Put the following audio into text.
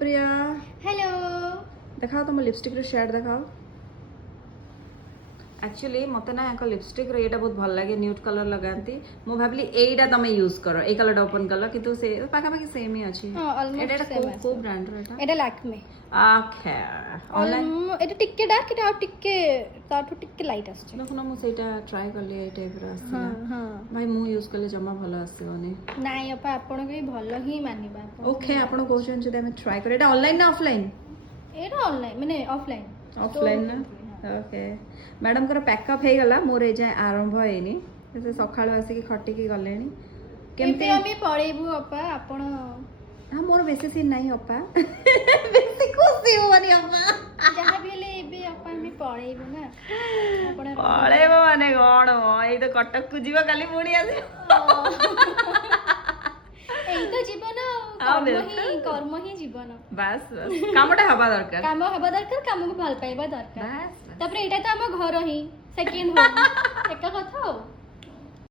प्रिया hello देखाओ तुम lipstick रो shade देखाओ एक्चुअली मते ना एक लिपस्टिक रो एटा बहुत भल लागे न्यूड कलर लगांती मु भाबली एटा तमे यूज करो ए कलर ओपन कलो किंतु से पाखा पाखी सेम ही अछि हां ऑलमोस्ट एटा सेम को ब्रांड रो एटा एटा लैक्मे ओके ऑनलाइन एटा टिक्के डार्क एटा टिक्के ताठु टिक्के लाइट आछे देखुन मु सेटा ट्राई करली ए टाइप रो आसी हां हां भाई मु यूज करले जमा भल आसीबनी नाइ अपा आपण के भलो ही मानिबा ओके आपण कोशन जदे हम ट्राई करे एटा ऑनलाइन ना ऑफलाइन एटा ऑनलाइन माने ऑफलाइन ऑफलाइन ना ओके मैडम कर पैकअप हे गला मोर ए जाय आरंभ हेनी से सखाळो आसी की खटी की गलेनी केमते आमी पळेबू अपा आपण हां मोर बेसी सीन नाही अपा बेसी खुशी होनी अपा जहा भी ले एबे अपा आमी पळेबू ना आपण पळेबो माने कोन एई तो कटक को जीवा काली मुड़ी आसी एई तो जीवन कर्म ही जीवन बस बस कामटा हबा दरकार काम हबा दरकार काम को भल पाइबा दरकार बस तापर एटा तो हम घर ही सेकंड होम एका कथा हो